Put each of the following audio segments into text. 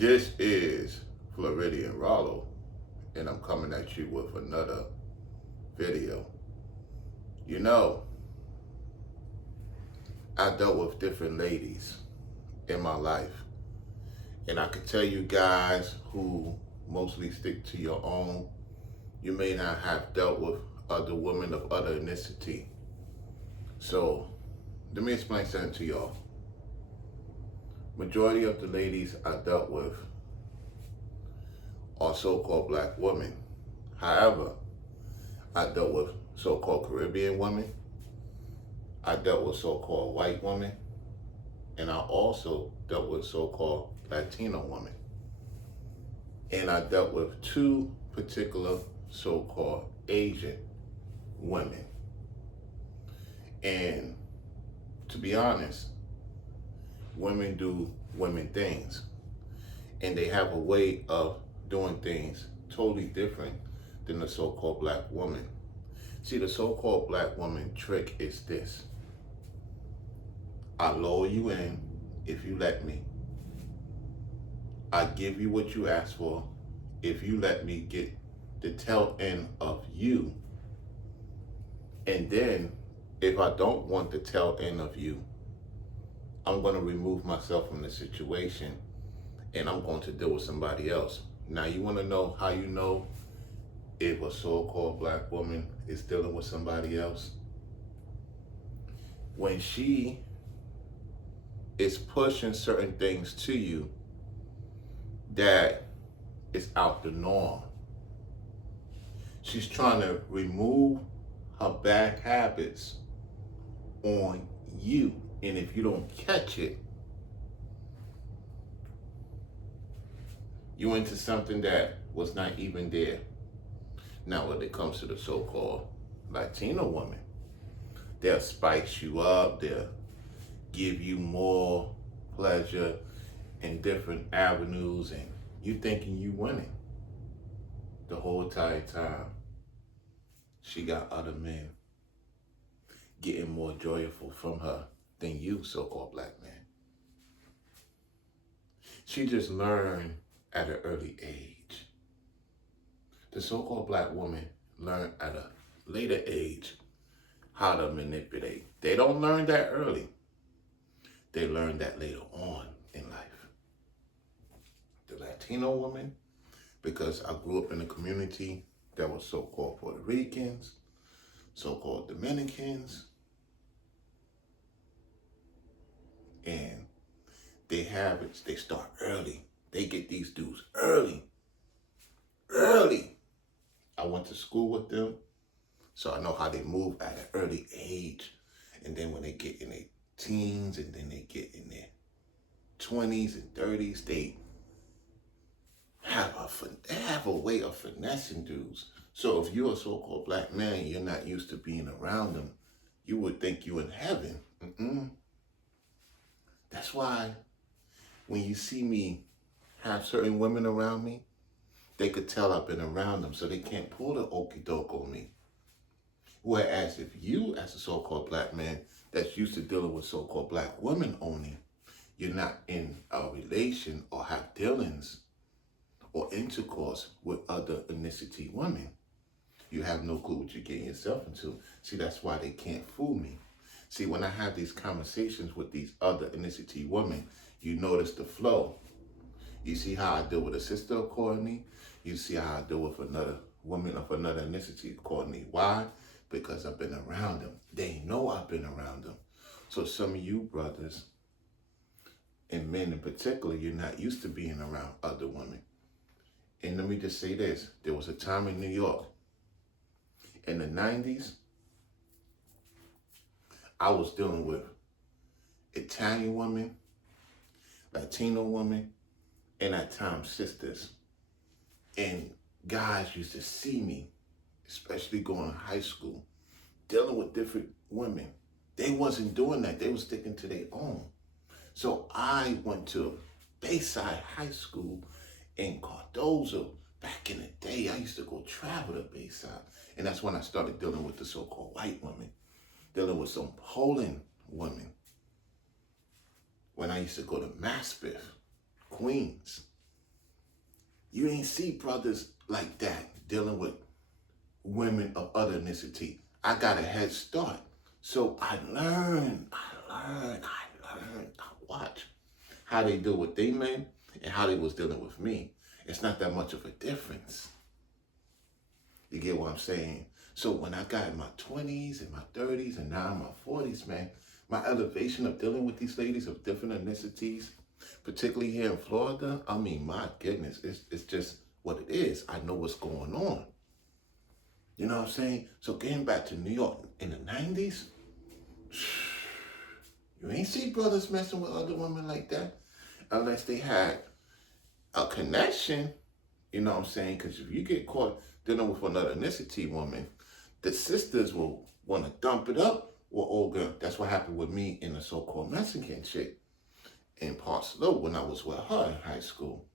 This is Floridian Rollo, and I'm coming at you with another video. You know, I dealt with different ladies in my life, and I can tell you guys who mostly stick to your own, you may not have dealt with other women of other ethnicity. So, let me explain something to y'all. Majority of the ladies I dealt with are so-called black women. However, I dealt with so-called Caribbean women. I dealt with so-called white women. And I also dealt with so-called Latino women. And I dealt with two particular so-called Asian women. And to be honest, women do women things. And they have a way of doing things totally different than the so-called black woman. See, the so-called black woman trick is this. I lower you in if you let me. I give you what you ask for if you let me get the tail end of you. And then if I don't want the tail end of you, I'm going to remove myself from the situation and I'm going to deal with somebody else. Now, you want to know how you know if a so-called black woman is dealing with somebody else? When she is pushing certain things to you that is out the norm. She's trying to remove her bad habits on you. And if you don't catch it, you into something that was not even there. Now, when it comes to the so-called Latino woman, they'll spice you up, they'll give you more pleasure in different avenues, and you thinking you winning. The whole entire time, she got other men getting more joyful from her than you, so-called black man. She just learned at an early age. The so-called black woman learned at a later age how to manipulate. They don't learn that early. They learn that later on in life. The Latino woman, because I grew up in a community that was so-called Puerto Ricans, so-called Dominicans, and they habits, they start early. They get these dudes early. I went to school with them, so I know how they move at an early age. And then when they get in their teens and then they get in their 20s and 30s, they have a way of finessing dudes. So if you're a so-called black man and you're not used to being around them, you would think you're in heaven. That's why when you see me have certain women around me, they could tell I've been around them, so they can't pull the okie doke on me. Whereas if you, as a so-called black man that's used to dealing with so-called black women only, you're not in a relation or have dealings or intercourse with other ethnicity women, you have no clue what you're getting yourself into. See, that's why they can't fool me. See, when I have these conversations with these other ethnicity women, you notice the flow. You see how I deal with a sister accordingly. You see how I deal with another woman of another ethnicity accordingly. Why? Because I've been around them. They know I've been around them. So some of you brothers, and men in particular, you're not used to being around other women. And let me just say this. There was a time in New York, in the 90s, I was dealing with Italian women, Latino women, and at times sisters. And guys used to see me, especially going to high school, dealing with different women. They wasn't doing that. They was sticking to their own. So I went to Bayside High School in Cardozo. Back in the day, I used to go travel to Bayside. And that's when I started dealing with the so-called white women, dealing with some Poland women. When I used to go to Maspeth, Queens, You ain't see brothers like that dealing with women of other ethnicity. I got a head start. So I watch how they deal with they men and how they was dealing with me. It's not that much of a difference. You get what I'm saying? So when I got in my 20s and my 30s and now in my 40s, man, my elevation of dealing with these ladies of different ethnicities, particularly here in Florida, I mean, my goodness, it's just what it is. I know what's going on. You know what I'm saying? So getting back to New York in the 90s, you ain't see brothers messing with other women like that unless they had a connection. You know what I'm saying? Because if you get caught dealing with another ethnicity woman, the sisters will want to dump it up with old girl. That's what happened with me and the so-called Mexican chick in Park Slope when I was with her in high school.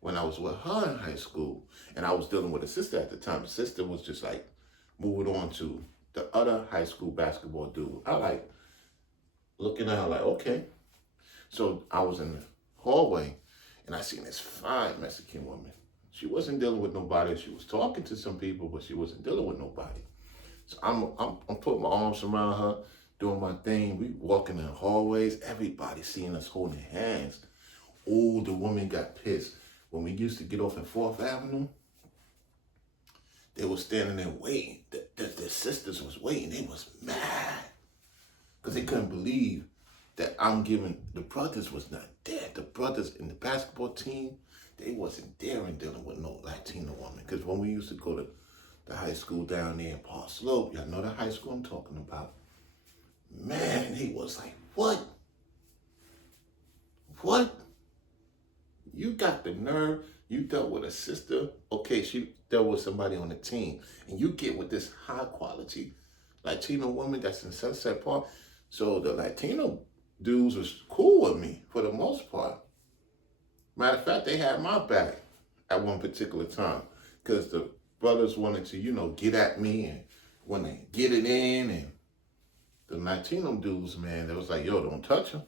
When I was with her in high school, and I was dealing with a sister at the time, the sister was just like moving on to the other high school basketball dude. I like looking at her like, okay. So I was in the hallway, and I seen this fine Mexican woman. She wasn't dealing with nobody. She was talking to some people, but she wasn't dealing with nobody. So I'm putting my arms around her, doing my thing. We walking in the hallways. Everybody seeing us holding hands. Oh, the woman got pissed. When we used to get off at 4th Avenue, they were standing there waiting. The sisters was waiting. They was mad because they couldn't believe that the brothers was not there. The brothers in the basketball team, they wasn't there and dealing with no Latino woman. Because when we used to go to the high school down there in Park Slope, y'all know the high school I'm talking about, man, he was like, what? What? You got the nerve, you dealt with a sister, okay, she dealt with somebody on the team, and you get with this high quality Latino woman that's in Sunset Park. So the Latino dudes was cool with me for the most part. Matter of fact, they had my back at one particular time because the brothers wanted to, get at me and when they get it in, and the Latino dudes, man, they was like, yo, don't touch him.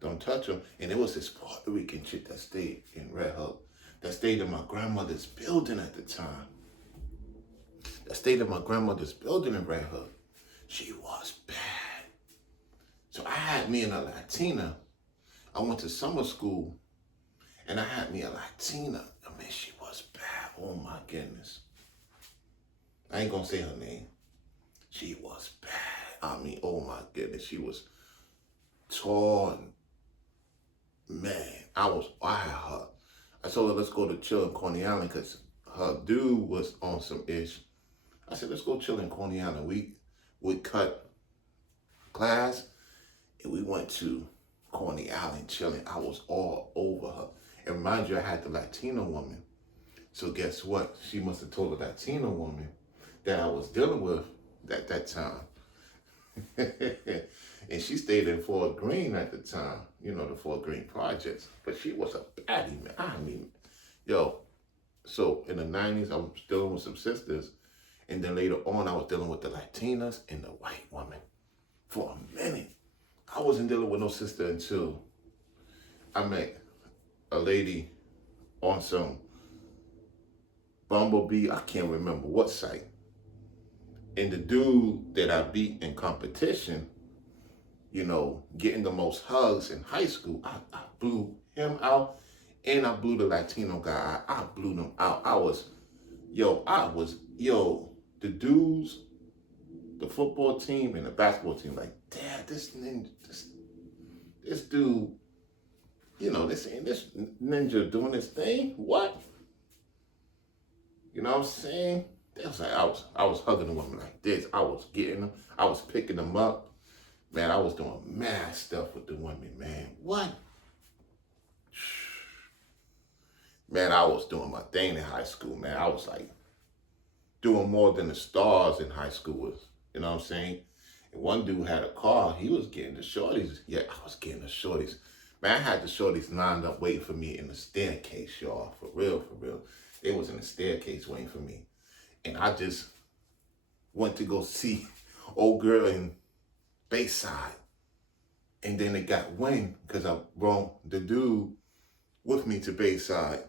Don't touch him. And it was this Puerto Rican chick that stayed in Red Hook, that stayed in my grandmother's building at the time. That stayed in my grandmother's building in Red Hook. She was bad. So I had me and a Latina. I went to summer school and I had me a Latina. I mean, she was bad. Oh my goodness. I ain't gonna say her name. She was bad. I mean, oh my goodness. She was tall and man, I had her. I told her, let's go to chill in Coney Island because her dude was on some ish. I said, let's go chill in Coney Island. We cut class and we went to Coney Island chilling. I was all over her. And mind you, I had the Latino woman. So guess what? She must have told the Latino woman that I was dealing with at that time. And she stayed in Fort Greene at the time, the Fort Greene projects. But she was a baddie, man. I mean, so in the 90s, I was dealing with some sisters. And then later on, I was dealing with the Latinas and the white woman. For a minute, I wasn't dealing with no sister until I met a lady on some Bumblebee, I can't remember what site. And the dude that I beat in competition, getting the most hugs in high school, I blew him out and I blew the Latino guy. I blew them out. The dudes, the football team and the basketball team, like, damn, this dude, this ninja doing this thing, what? You know what I'm saying? That was like, I was hugging the woman like this. I was getting them. I was picking them up. Man, I was doing mad stuff with the women, man. What? Man, I was doing my thing in high school, man. I was like doing more than the stars in high school. You know what I'm saying? And one dude had a car. He was getting the shorties. Yeah, I was getting the shorties. Man, I had the shorties lined up waiting for me in the staircase, y'all. For real, for real. They was in the staircase waiting for me. And I just went to go see old girl in Bayside. And then it got wind because the dude with me to Bayside.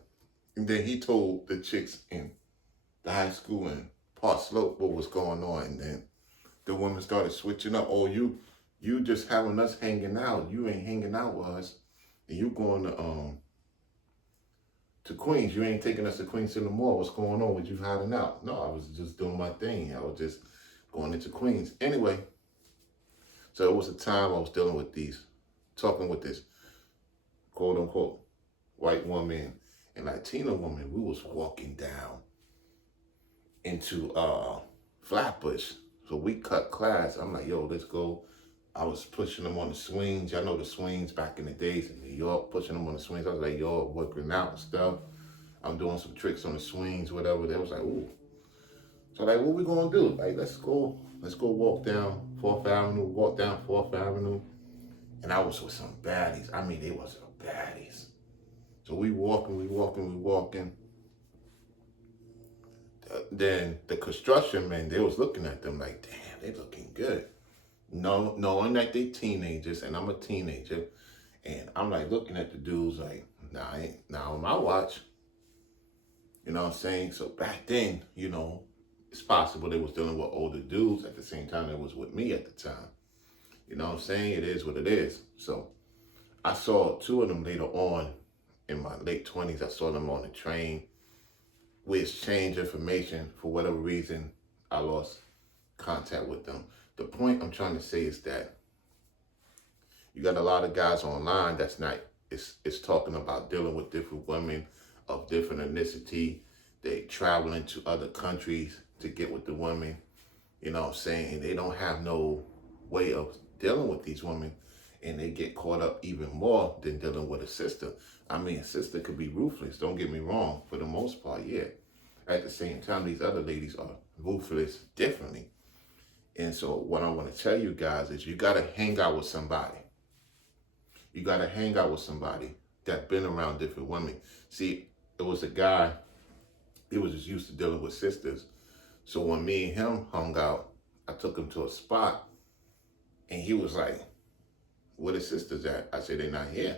And then he told the chicks in the high school in Park Slope what was going on. And then the women started switching up. Oh, you just having us hanging out. You ain't hanging out with us. And you going to Queens. You ain't taking us to Queens no more. What's going on with you hiding out? No, I was just doing my thing. I was just going into Queens. Anyway, so it was a time I was dealing with talking with this quote unquote white woman and Latina woman. We was walking down into Flatbush. So we cut class. I'm like, yo, let's go. I was pushing them on the swings. Y'all know the swings back in the days in New York, pushing them on the swings. I was like, yo, working out and stuff. I'm doing some tricks on the swings, whatever. They was like, ooh. So like, what we gonna do? Like, let's go walk down 4th Avenue, And I was with some baddies. I mean, they was some baddies. So we walking. Then the construction men, they was looking at them like, damn, they looking good. No, knowing that they teenagers, and I'm a teenager, and I'm like looking at the dudes like, nah, ain't now on my watch. You know what I'm saying? So back then, it's possible they was dealing with older dudes at the same time they was with me at the time. You know what I'm saying? It is what it is. So I saw 2 of them later on in my late 20s. I saw them on the train. We exchanged information. For whatever reason, I lost contact with them. The point I'm trying to say is that you got a lot of guys online that's not, it's talking about dealing with different women of different ethnicity. They traveling to other countries to get with the women. You know what I'm saying? And they don't have no way of dealing with these women, and they get caught up even more than dealing with a sister. I mean, a sister could be ruthless, don't get me wrong, for the most part, yeah. At the same time, these other ladies are ruthless differently. And so what I want to tell you guys is you got to hang out with somebody. You got to hang out with somebody that's been around different women. See, it was a guy, he was just used to dealing with sisters. So when me and him hung out, I took him to a spot, and he was like, where the sisters at? I said, they're not here.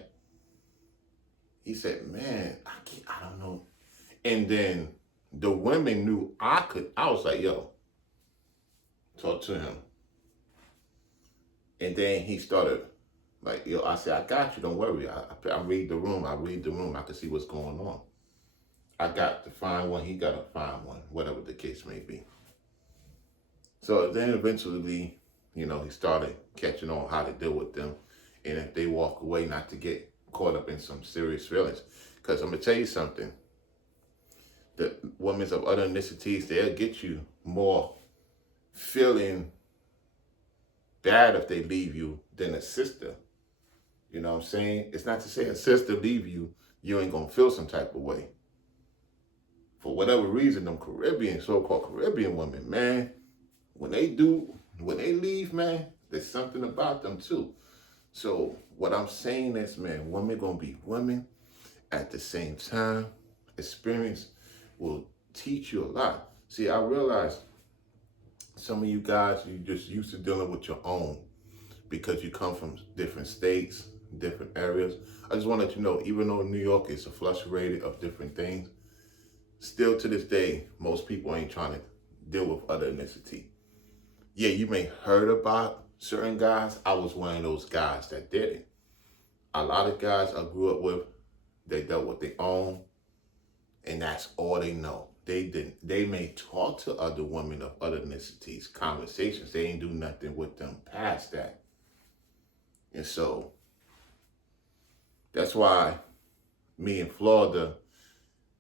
He said, man, I don't know. And then the women knew I was like, yo, talk to him. And then he started like, yo, I said, I got you, don't worry. I read the room, I can see what's going on. I got to find one, he got to find one, whatever the case may be. So then eventually, he started catching on how to deal with them. And if they walk away, not to get caught up in some serious feelings. Because I'm going to tell you something. The women of other ethnicities, they'll get you more feeling bad if they leave you than a sister. You know what I'm saying? It's not to say a sister leave you, you ain't going to feel some type of way. For whatever reason, them so-called Caribbean women, man, when they leave, man, there's something about them too. So what I'm saying is, man, women gonna be women. At the same time, experience will teach you a lot. See, I realize some of you guys, you just used to dealing with your own because you come from different states, different areas. I just want to let you know, even though New York is a fluctuated of different things, still to this day, most people ain't trying to deal with other ethnicity. Yeah, you may heard about certain guys. I was one of those guys that did it. A lot of guys I grew up with, they dealt with their own, and that's all they know. They may talk to other women of other ethnicities, conversations. They ain't do nothing with them past that. And so that's why me in Florida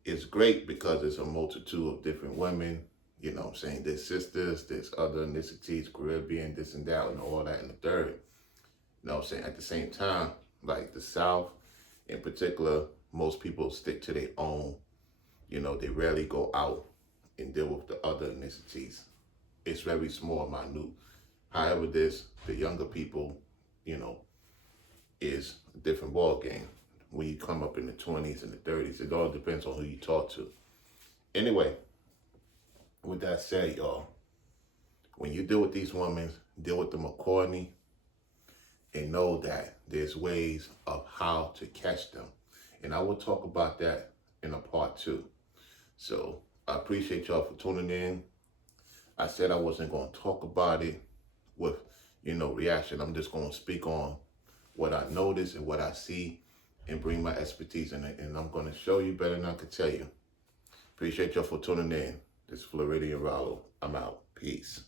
is great, because it's a multitude of different women. You know what I'm saying? There's sisters, there's other ethnicities, Caribbean, this and that, and all that, and the third. You know what I'm saying? At the same time, like the South in particular, most people stick to their own. They rarely go out and deal with the other ethnicities. It's very small, minute. However, the younger people, is a different ball game. When you come up in the 20s and the 30s, it all depends on who you talk to. Anyway, with that said, y'all, when you deal with these women, deal with them accordingly, and know that there's ways of how to catch them. And I will talk about that in a part 2. So I appreciate y'all for tuning in. I said I wasn't going to talk about it with, reaction. I'm just going to speak on what I notice and what I see and bring my expertise in it. And I'm going to show you better than I could tell you. Appreciate y'all for tuning in. This is Floridian Rollo. I'm out. Peace.